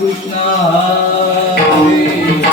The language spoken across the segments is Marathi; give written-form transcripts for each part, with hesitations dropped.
कृष्ण हरे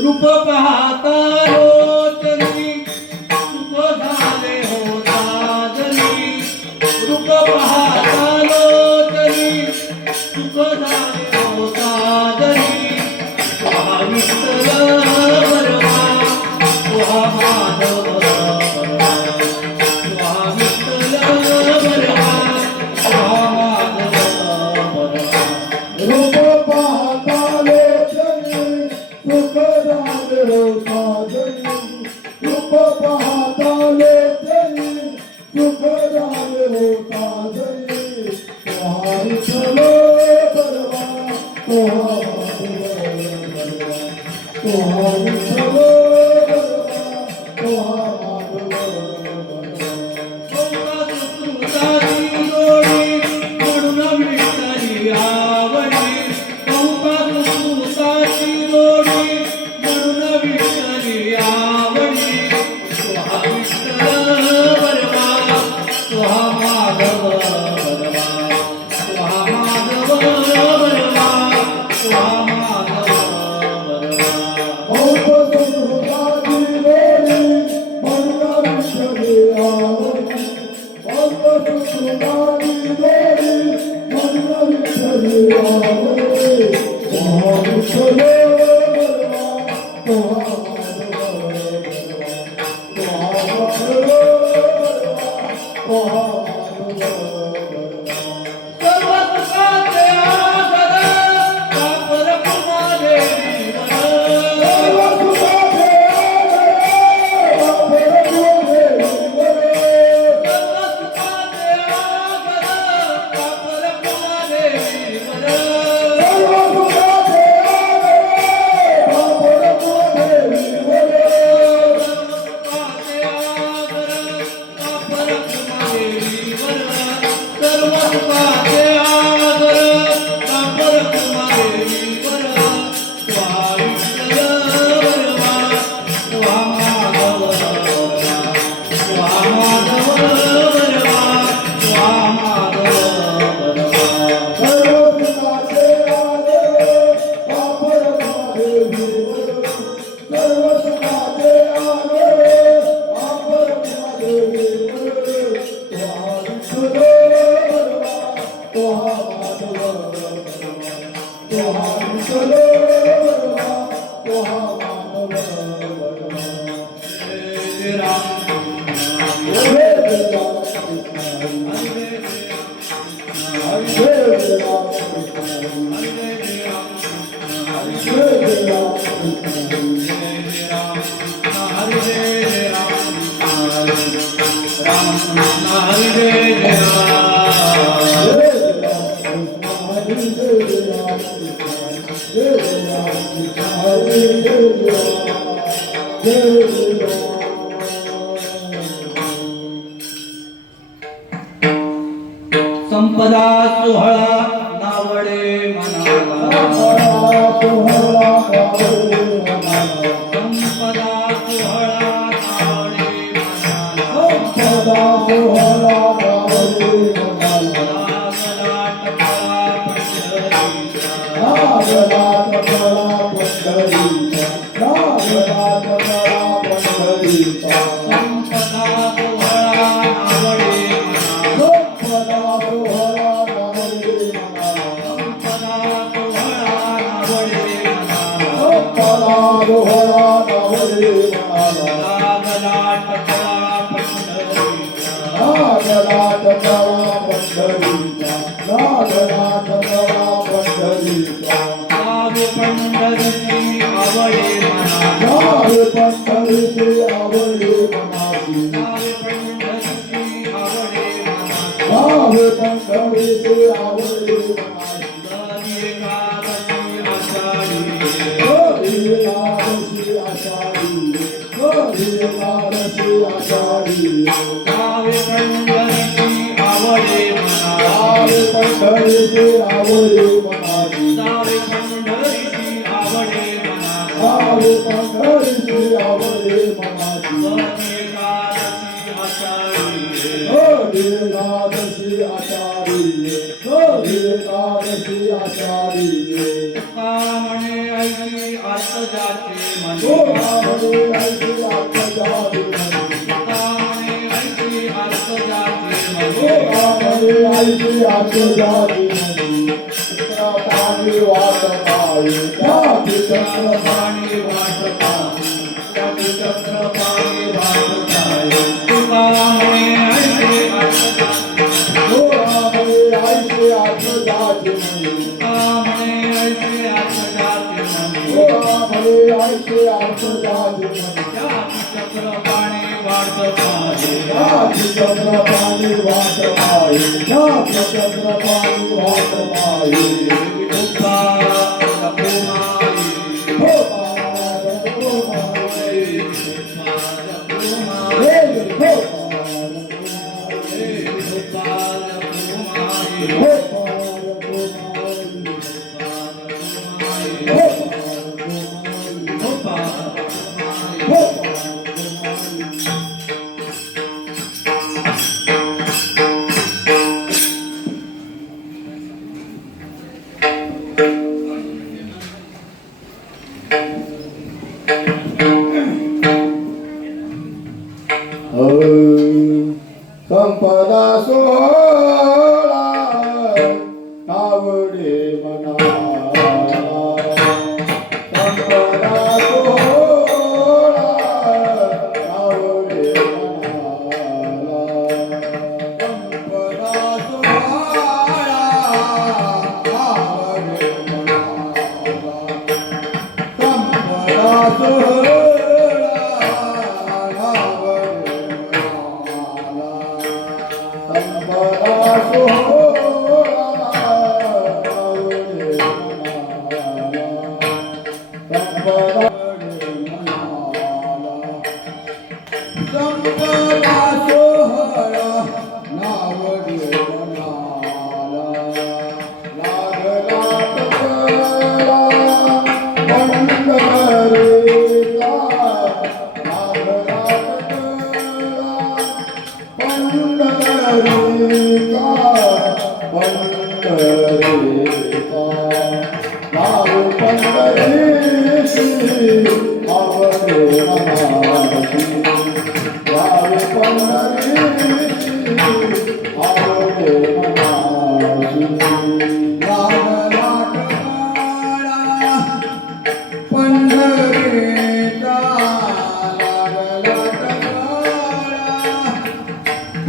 रूप पाहता लोचनी सुख झाले हो साजनी रूप पाहता लोचनी सुख झाले हो साजनी विठ्ठल बरवा तुहा माधव बरवा तुहा विठ्ठल बरवा तुहा माधव बरवा रूप पाहता लोचनी सुख झाले हो साजनी रूप पाहता लोचनी सुख झाले हो साजनी तुहा विठ्ठल बरवा तुहा तुहा विठ्ठल बरवा तुहा संपदा सोहळा नावडे मनाला संपदा सोहळा नावडे गावे पंढरीचे आवडे मनासी दरी एकादशी आषाढी हरी एकादशी आषाढी हरी एकादशी आषाढी गावे पंढरीची आवडे मना गावे पंढरीचे आवडे मनासी गावे पंढरीची आवडे मना गावे पंढरीचे आवडे मनासी दरी एकादशी आषाढी हरी एकादशी आषाढी कामणे ऐकी अर्थ जाचे मन कामणे ऐकी अर्थ जाचे मन कामणे ऐकी अर्थ जाचे मन पाणी वाट पायी त्याची चक्र पाणी वाटता त्याची चक्र पाणी वाटता कामणे ऐकी अर्थ जाचे कामणे ऐकी अर्थ जाचे मन कामणे ऐकी अर्थ जाचे मन कामणे ऐकी अर्थ जाचे मन त्याची चक्र पाणी वाटता त्याची चक्र पाणी वाट पायी त्याची चक्र पाणी वाट पायी हो संपदा सोहळा आवडे मनाला संपदा सोहळा आवडे मनाला संपदा सोहळा आवडे मनाला संपदा सोहळा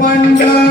पंढरी